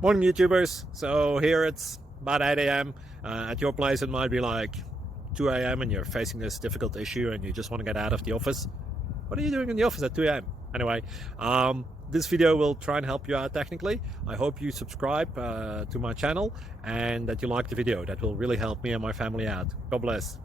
Morning YouTubers. So here it's about 8 a.m. At your place it might be like 2 a.m. and you're facing this difficult issue and you just want to get out of the office. What are you doing in the office at 2 a.m.? Anyway, this video will try and help you out technically. I hope you subscribe to my channel and that you like the video. That will really help me and my family out. God bless.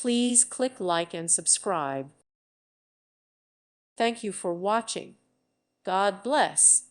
Please click like and subscribe. Thank you for watching. God bless.